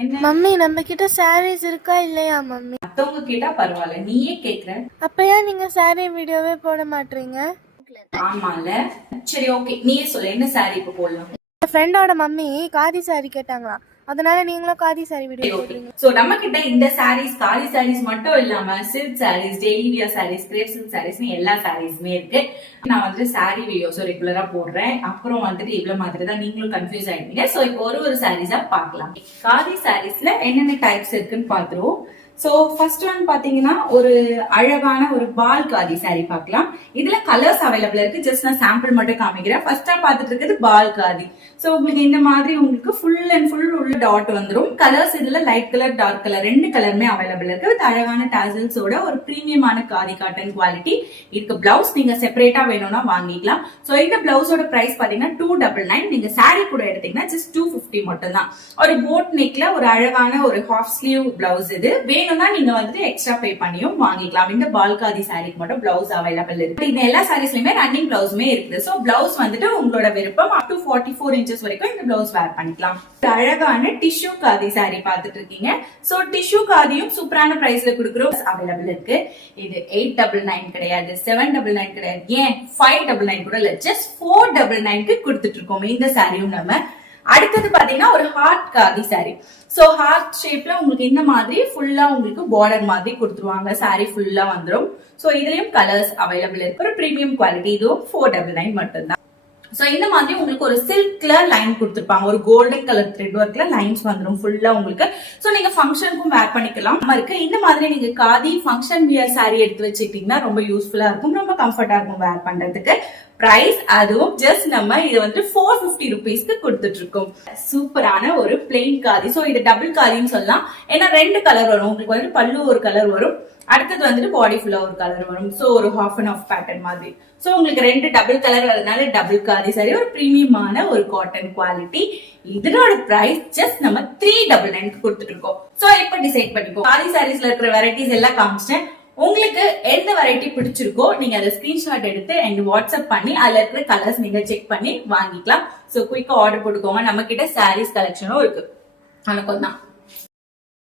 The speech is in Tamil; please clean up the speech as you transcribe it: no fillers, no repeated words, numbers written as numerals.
மம்மி நம்ம கிட்ட சாரீஸ் இருக்கா இல்லையா மம்மி? மத்தவங்க கேட்டா பரவாயில்ல, நீயே கேக்குற. அப்ப ஏன் நீங்க சாரி வீடியோவே போட மாட்டீங்க? ஆமால, சரி ஓகே, நீயே சொல்லு என்ன சாரி இப்ப போடலாம். ஃப்ரெண்டோட மம்மி காதி சாரி கேட்டாங்களாம், அதனால நீங்களும் காதி சாரி வீடியோ போடுறீங்க. சோ நம்ம கிட்ட இந்த சாரீஸ் காதி சாரீஸ் மட்டும் இல்லாம silk saris, daily wear saris, crepe silk saris எல்லா சாரீஸுமே இருக்கு. நான் வந்து சாரி வீடியோஸ் ரெகுலரா போடுறேன். அப்புறம் வந்துட்டு இவ்வளவு மாதிரி தான் நீங்களும் கன்ஃபியூஸ் ஆயிட்டீங்க. சோ இப்போ ஒரு சாரீஸா பார்க்கலாம். காதி சாரீஸ்ல என்னென்ன டைப்ஸ் இருக்குன்னு பாத்துருவோம். சோ ஃபர்ஸ்ட் ஒன் பாத்தீங்கன்னா ஒரு அழகான ஒரு பால் காதி சாரி பார்க்கலாம். இதுல கலர்ஸ் அவைலபிள் இருக்கு. ஜஸ்ட் நான் சாம்பிள் மட்டும் காமிக்கிறேன். ஃபர்ஸ்டா பாத்துட்டு இருக்கிறது பால் காதி. சோ உங்களுக்கு இந்த மாதிரி உங்களுக்கு ஃபுல் அண்ட் ஃபுல் உள்ள டாட் வந்துரும். கலர்ஸ் இதுல லைட் கலர், டார்க் கலர் ரெண்டு கலருமே அவைலபிள் இருக்கு. வித் அழகான டாசல்ஸோட ஒரு பிரீமியமான காதி காட்டன் குவாலிட்டி இருக்கு. பிளவுஸ் நீங்க செப்பரேட்டா வேணும்னா வாங்கிக்கலாம். சோ இந்த பிளவுஸோட பிரைஸ் பாத்தீங்கன்னா 299. நீங்க சாரி கூட எடுத்தீங்கன்னா ஜஸ்ட் 250 மட்டும் தான். ஒரு போட் நெக்ல ஒரு அழகான ஒரு ஹாஃப் ஸ்லீவ் பிளவுஸ் இது வேணும்னா நீங்க வந்துட்டு எக்ஸ்ட்ரா பே பண்ணியும் வாங்கிக்கலாம். இந்த பால்காதி சாரிக்கு மட்டும் பிளவுஸ் அவைலபிள் இருக்கு. இந்த எல்லா சாரீஸ்லயுமே ரன்னிங் பிளவுஸ்மே இருக்குது. சோ பிளவுஸ் வந்துட்டு உங்களோட விருப்பம். அப் டு 44 இன்ச்சஸ் வரைக்கும் இந்த பிளவுஸ் வேர் பண்ணிக்கலாம். அழகான டிஷ்யூ காதி சாரி பாத்துட்டு இருக்கீங்க. சோ டிஷ்யூ காதியும் சூப்பரான பிரைஸ்ல கொடுக்குறோம். அவைலபிள் இருக்கு. இது 899 கிடையாது, 799 கிடையாது, ஏன் 599 கூட இல்ல, ஜஸ்ட் 499க்கு கொடுத்துட்டு இருக்கோம் இந்த சாரியும் நம்ம. அடுத்தது பாத்தீங்கன்னா ஒரு heart khadi sari. So heart ஷேப்ல உங்களுக்கு இந்த மாதிரி ஃபுல்லா உங்களுக்கு பார்டர் மாதிரி கொடுத்துருவாங்க. சாரி ஃபுல்லா வந்துடும். சோ இதுலயும் கலர்ஸ் அவைலபிள் இருக்கு. ஒரு பிரீமியம் குவாலிட்டி. இதுவும் 499 மட்டும் தான். சோ இந்த மாதிரி உங்களுக்கு ஒரு சில்க்ல லைன் கொடுத்துருப்பாங்க. ஒரு கோல்டன் கலர் த்ரெட் ஒர்க்ல லைன்ஸ் வந்துடும் ஃபுல்லா உங்களுக்கு. சோ நீங்க ஃபங்க்ஷனுக்கும் வேர் பண்ணிக்கலாம் இருக்கு. இந்த மாதிரி நீங்க காதி ஃபங்க்ஷன் வியர் சாரி எடுத்து வச்சுக்கிட்டீங்கன்னா ரொம்ப யூஸ்ஃபுல்லா இருக்கும், ரொம்ப கம்ஃபர்டா இருக்கும் வேர் பண்றதுக்கு. பிரைஸ் அதுவும் ஜஸ்ட் நம்ம இது வந்து 450 ருபீஸ்க்கு கொடுத்துட்டு இருக்கோம். சூப்பரான ஒரு பிளெயின் காதி. சோ இது டபுள் காதின்னு சொல்லலாம். ஏன்னா ரெண்டு கலர் வரும் உங்களுக்கு. வந்து பல்லு ஒரு கலர் வரும், அடுத்தது வந்துட்டு பாடி ஃபுல்லா ஒரு கலர் வரும். சோ ஒரு ஹாஃப் அண்ட் ஆஃப் பேட்டர்ன் மாதிரி. சோ உங்களுக்கு ரெண்டு டபுள் கலர் வரதுனால டபுள் காதி சாரி ஒரு பிரீமியமான ஒரு காட்டன் குவாலிட்டி. இதனோட பிரைஸ் ஜஸ்ட் நம்ம 399 கொடுத்துட்டு இருக்கோம். சோ இப்ப டிசைட் பண்ணிக்கோ. காதி சாரீஸ்ல இருக்கிற வெரைட்டிஸ் எல்லாம் காமிச்சிட்டேன். உங்களுக்கு எந்த வெரைட்டி பிடிச்சிருக்கோ நீங்க அதை ஸ்கிரீன்ஷாட் எடுத்து எங்க வாட்ஸ்அப் பண்ணி அதுல இருக்கிற கலர்ஸ் நீங்க செக் பண்ணி வாங்கிக்கலாம். சோ குயிக்கா ஆர்டர் போட்டுக்கோங்க. நம்ம கிட்ட சாரீஸ் கலெக்ஷனும் இருக்கு. வணக்கம் தான்.